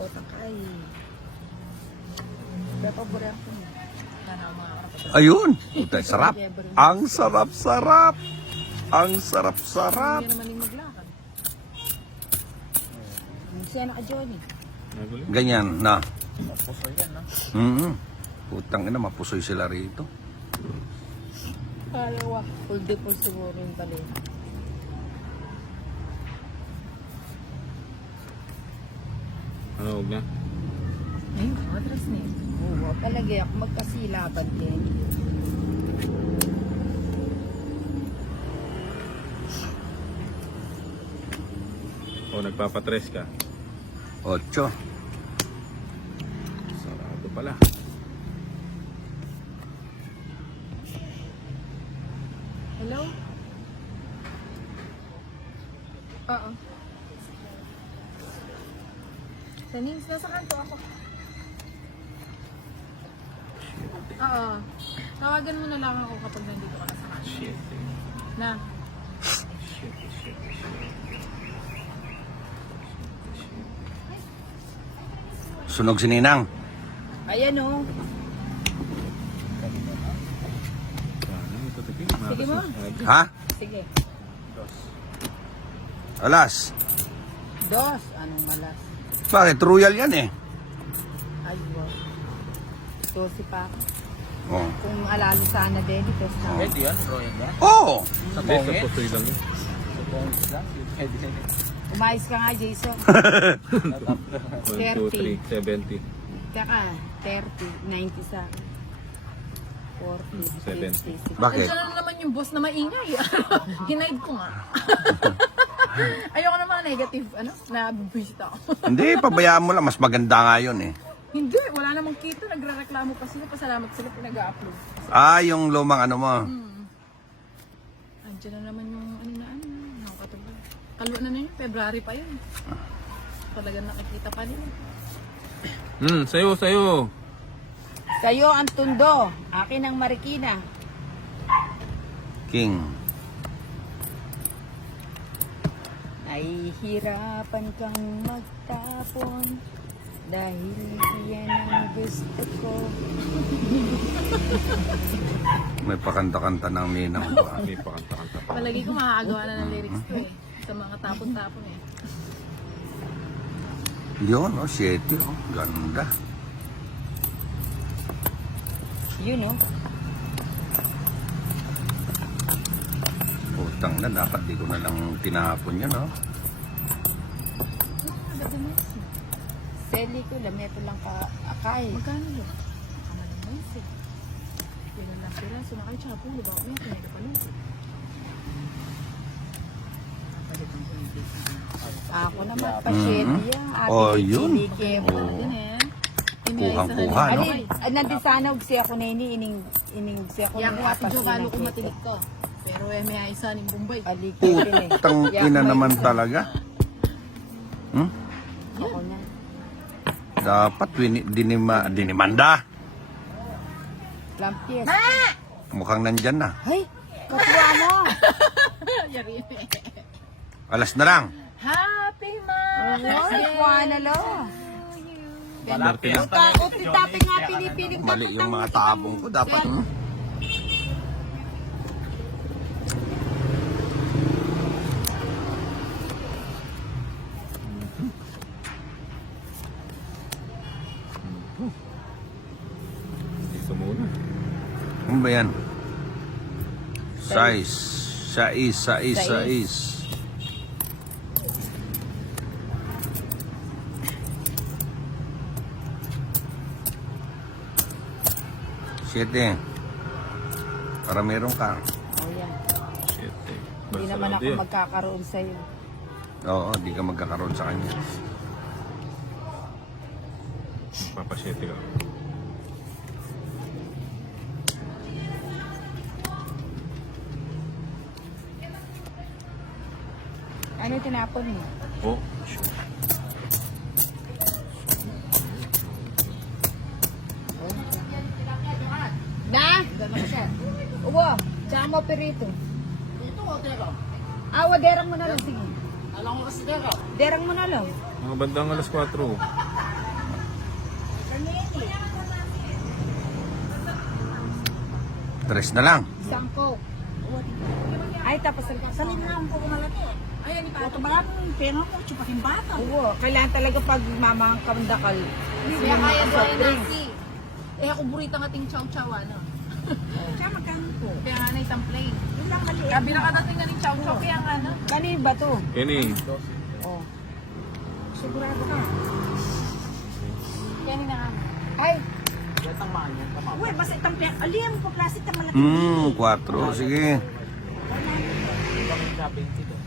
O, takay. Pabor ako. Ayun. Puta, sarap. Ang sarap-sarap. Ang sarap-sarap. Hindi naman yung maglakad. Siya na ka, Johnny. Ganyan na. Mapusoy yan, no? Putang ina, mapusoy sila rito. Kalawa. Full day full siguro yung pala. Ano, huwag na? Ayun, matras na yun. Oo, palagi ako magkasilaban din. O, nagpapatres ka? 8. Sarado pala. Hello? Oo. Tanings, nasa kanto ako. Oo. Tawagan mo na lang ako kapag nandito ka na sa kanto. Shit. Na. Shit. Sunog si Ninang. Ayan o. Sige mo. Ha? Sige. Alas. Dos. Anong malas? Bakit? Royal yan eh. Ay, wow. Dosi pa. Oh. Kung alalo sana din, ito na. Pwede yan, Roy, ba? Oh! Sa Hindi, sa bongit? pusoy lang yun. Sa bongit lang? Pwede. Umayos ka nga, Jason. 1, 2, 3, 70. Kaka, 30, 90 sa 40, 50. 70. Bakit? Andiyan na naman yung boss na maingay. Hinaid ko nga. Ayoko naman negative, na buwisit ako. Hindi, pabayaan mo lang. Mas maganda nga yun eh. Hindi, wala namang kita. Nagre-reklamo pa sila. Pasalamat sila pinag-upload. Ah, yung lumang ano mo. Andiyan na naman yung nakakatuloy. Kalwa na yun, February pa yun. Talagang nakikita pa nila. Sayo. Sa'yo ang tundo, akin ang Marikina. King. Nahihirapan kang magtapon dahil yan ang gusto ko. May pakanta-kanta ng Ninang ba? May pakanta-kanta pa. Palagi ko makakagawa na ng lyrics to eh. Sa mga tapon-tapon eh. Yun, oh, 7, oh. Ganda. Yun o. Putang na, dapat di ko na lang tinapon yan, oh. Seli ko, lameto lang akay. Magkano yun? Ang malamang eh. Yan lang pira. So nakay chapo, di ba? May kanya pa lang. Ako naman, pasyente yan. Oh, yun. Kebo. Oh. Din eh. Kuhang-kuha, no? Nandun sana og siya ko nini, ining siya ko Kaya nini ko ati apas Jogalo ining ko kebo. matinig ko. Pero may isa ni Bombay. Alikipin eh. Putang ina naman talaga. Ako na. Dapat dinimanda. Lampies. Mukhang nandyan na. Ay, kapwa mo. Yari. Alas na lang. Happy Ay, Mother's Day! kapwa na lo. Malarte na. Uti dati nga pinipiling Mali yung mga tabong ko. Dapat, Dito muna. Ano ba yan? Sais. Siete. Para meron ka. Oh, yan. Shit eh. Hindi Basta naman lang ako din. magkakaroon sa'yo. Oo, di ka magkakaroon sa kanya. Papasyete ka. Ano tinapon mo? Oh, Na? Uwa, tsaka mo perito. Ito o, teka. Awa, derang mo na lang. Sige. Alam ko kasi teka. Derang mo na lang. mga bandang alas 4. 3 na lang. Isang coke. Ay, tapos Salin na ang po malaki. Ayan, ni Ito Pato. ba akong pera ko, chupakin bata. Oo, kailangan talaga pag mamang kamdakal. Kaya kaya doon nasi. Eh, ako burita nga ting chow-chow, ano. Kaya magkano po? Kaya nga na itang plain. Yun lang maliit. Sabi na kadating nga ng chow-chow, kaya nga, ano. Kanin ba to? Kenny. Oh. Sigurado ka. Kaya ni na nga. Ay, Latang mahal yan, tama. Uy, basta itang pera. Aliyan ko, plastic na malaki. 4. Sige. Ibang sa 20 doon.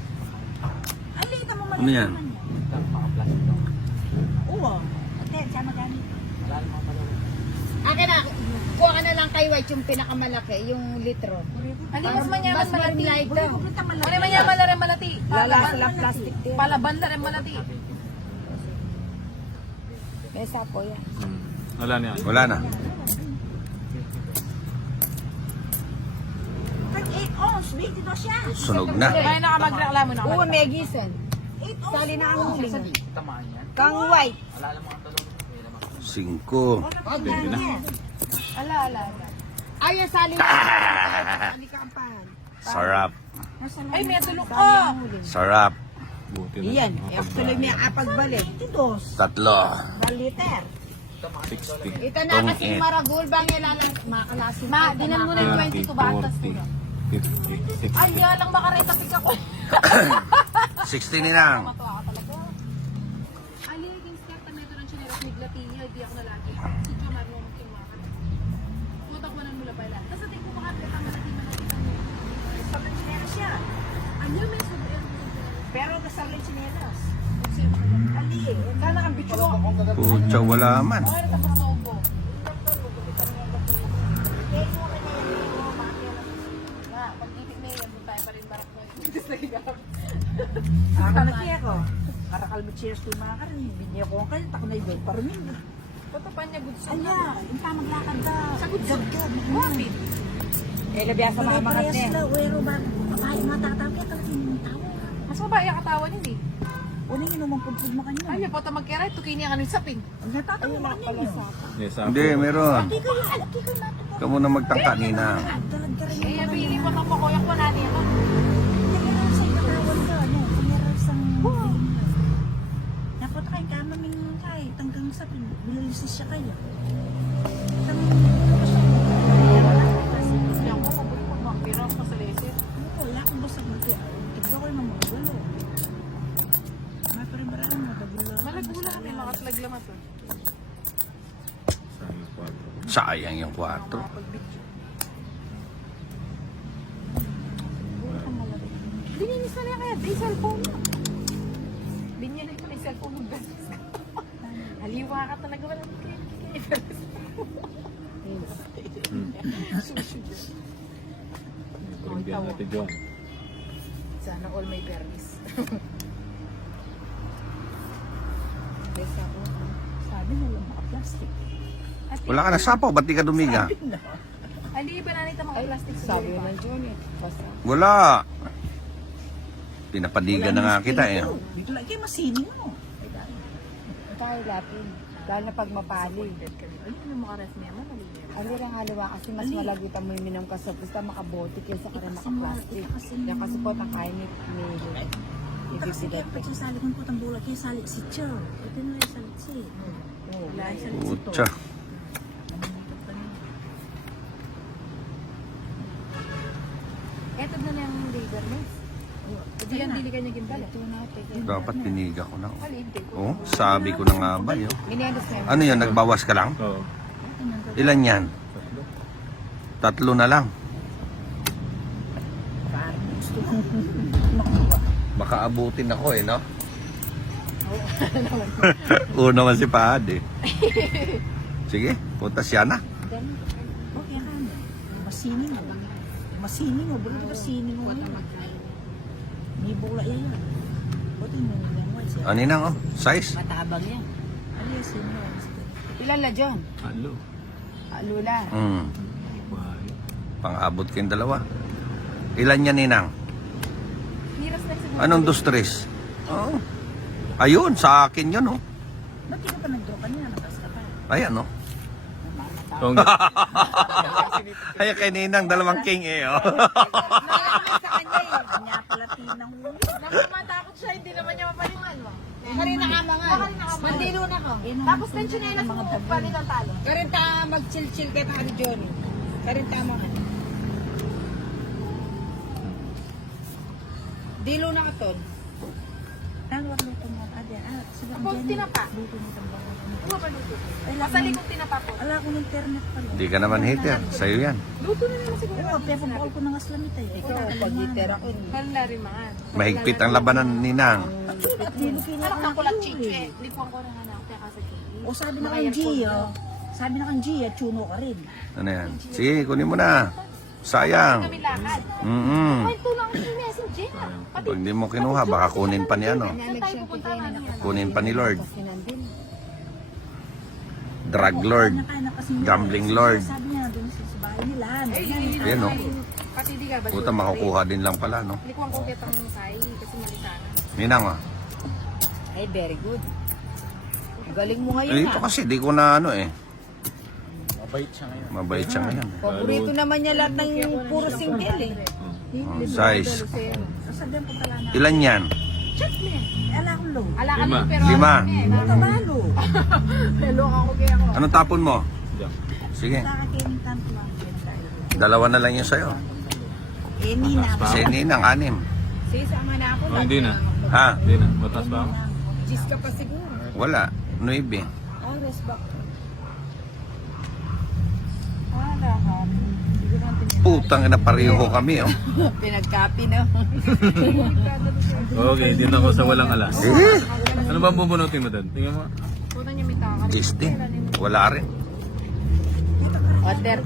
Aliyan mo Ano yan? Itang mga plastic doon. Oo. Ate, siya magani. Wala naman pala. akin na. Kuha ka na lang kay White yung pinakamalaki, yung litro. Hindi, mas manyaman malati. Uy, kumplita malaki. Ano manyaman na rin malati? Lalasa lang plastic din. Palaban na rin malati. May sapo yan. Wala na yan. Wala na. Tag 8 ounce, 22 siya. Sunog na. Kaya nakamagreklamo na Oo, ako. may gisen. 8 ounce. Sali na ang huling. Tamaan yan. Kang White. Wala namang talong. Wala namang. 5. Pwede na. Ala, ala, ala. Ay, yung sali na. Sali ka ang pan. Sarap. Ay, may tulok Sali ko. ang huling. Sarap. Buti na. Iyan, actually may apagbalik. 22. 3. 1 liter. 60. Ito na kasi Tong maragul ba niya lalang makalasin. Ma, dinan mo na yung 20, 22 batas 40, ko. 50, 60. Ay, yan lang makareta pig ako. 60 nilang. Matuwa ka talaga. Ali, yung start na ito ng chineras ni Glatinya, hindi ako na lagi. Si Jo marunong magkimakan. Putak mo ng mula pala. Tapos natin kung makapit ang malaki Sa chinelas siya. Ano may sobrang Pero nasali chinelas. Sino ka yan? Ali. Sana ang bityo mo. Pucha, wala man. Ay, nakakaubo. Ma, pag-ibig na yun, tayo pa rin barak mo. Tapos nagigap. Malaki ako. Karakal mo cheers kay mga karin. Hindi ako ang kalit. Ako na ibig. Parumin. Tutupan niya good soup. Aya, yung pa maglakad ka. Sa good soup. Wapit. Eh, labiya sa mga mga Parehas niya. sila. Uwero ba? Babae matatawag ka. Talagang yung tao. Mas mabahay ang katawan yun eh. Una yun umang pagpud mo kanina. Ay, po magkira, ito kiniya ka ng sapin. Ang natatawa mo kanina. Yes, Hindi, meron. Hindi kayo matatawa. Ikaw muna magtangka, Nina. Dalag ka rin Eh, yung pili mo ng makoyak mo natin ito. Kaya sa katawan ka. Ano? Kamera sang... Napot kayo kama min kay tanggang sa pin. Bilalisis siya kayo. Yan ko, mabuti pag makapira ako sa leser. Wala akong basta magkaya. Tigdo ko yung mga gulo. May paribaraan magagulo. Malagula kami, makatlag lamat to. Sayang yung 4. Bininis na niya kaya, di cellphone mo. Binyan na yung cellphone mo. Haliwa ka talaga, walang Kulimbiyan natin, John. Sana all may permis. Sabi na lang mga plastic. Wala ka na sapaw, ba't di ka dumiga? Ali, bananita mga plastic sa Sabi dulo. ng Johnny. Basta. Wala. Pinapadigan na nga kita eh. Dito lang kayo masining mo. Tayo lapin. Lalo na pag mapali. Ano yung mga ref niya? Mali niya. Ang lirang haliwa kasi mas malagitan mo yung minum ka sa basta makabote kaysa ka rin maka-plastic. Yan kasi po ang kain ni Kasi kaya ibibigay pag sasali kong putang bulak, kaya sali si Cho. Ito na yung salit si. Wala yung salit si To. Pucha. Eto na na yung labor miss. Hindi yan, dili ka niya gimbala. Ito natin. Dapat piniga ko na. Mali, hindi ko. Oh, sabi ko na nga ba yun? Ginendos na yun. Ano yan, nagbawas ka lang? Oo. Ilan yan? 3 na lang. Parang gusto ko. Baka abutin ako eh, no? Oo naman si Pahad eh. Sige, punta siya na. Okay ka na. Masining mo. Masining mo. Buli ba sining mo? May bula yan. Buti mo yung white siya. Ano na oh? Size? Matabang yan. Ano yung sino? Ilan na, John? Halo. Lula. Bahay. Pang-abot kayong 2. Ilan yan, Ninang? Hiras na siguro. Anong 2-3? Oh. Ayun, sa akin yun, oh. Ba't di ka pa nag-draw ka niya? Nakas ka pa. Ayan, oh. Kung Ay, kay Ninang, dalawang king eh. Oh. Nalaman sa kanya eh. Kanya pala tinang ulo. Namatakot siya, hindi naman niya mapalitan mo. Karina kamangan. Mandilo na ko. Tapos tensionelas mo palit ang talo. Karinta mag-chill-chill kay Pari Johnny. Karinta mo ka. Dilo na ka, Ton. Tawag luto mo. Ade, sige ang Tapos Jenny. tinapa. Luto mo ng bago. Ano ba luto? Ay, Sa likod tinapa po. Ala ko ng internet pala. Hindi ka naman hater. Sa'yo yan. Luto na naman siguro. Oo, pero bukol ko ng aslamit eh. Ikaw, pag-hitter ako. Hala rin man. Mahigpit ang labanan ni Ninang. Dilo Anak kinakain ng kulat ko chiche. eh. Hindi po ako nang anak. Kaya kasi O sabi na kang Gia, sabi na kang Gia, chuno ka rin. Ano yan? Sige, kunin mo na. Sayang. kami lakad. Mm-mm. Tulong ang messenger. Pati Pag di mo kinuha, baka kunin pa ni ano. saan tayo pupunta namin yan? Kunin pa ni Lord. Drug Lord. Gambling Lord. Sabi niya, doon sa bahay nila. Ayan, no? Kasi di ka ba? Puta, makukuha din lang pala, no? Hindi ko ang kulit ang say kasi malisana. Ninang, ah. Ay, very good. Galing mo ngayon Eh, ito kasi, di ko na ano eh. Mabait siya ngayon. Mabait siya ngayon. Paborito naman niya lahat ng puro single eh. Oh, size. Sabihan ko pala na. Ilan yan? Ala ko low. Ala ka Lima. lang pero Lima. Tabalo. Hello ako kaya ako. Anong tapon mo? Sige, Sa akin, tanto lang. dalawa na lang yun sa'yo. Eh, Nina. Kasi Ninang, 6. Sige, sama na ako. Oh, hindi na. Ha? Hindi na. Mataas ba ako? Gis ka pa siguro. Wala. 9. Oh, rest back. Putang ina, pareho kami, oh. Pinagkapi na. Okay, dito ako sa walang alas. Ano ba ang bubunutin mo doon? Tingnan mo. Puta niya may taka. Kiss din. Wala rin. Water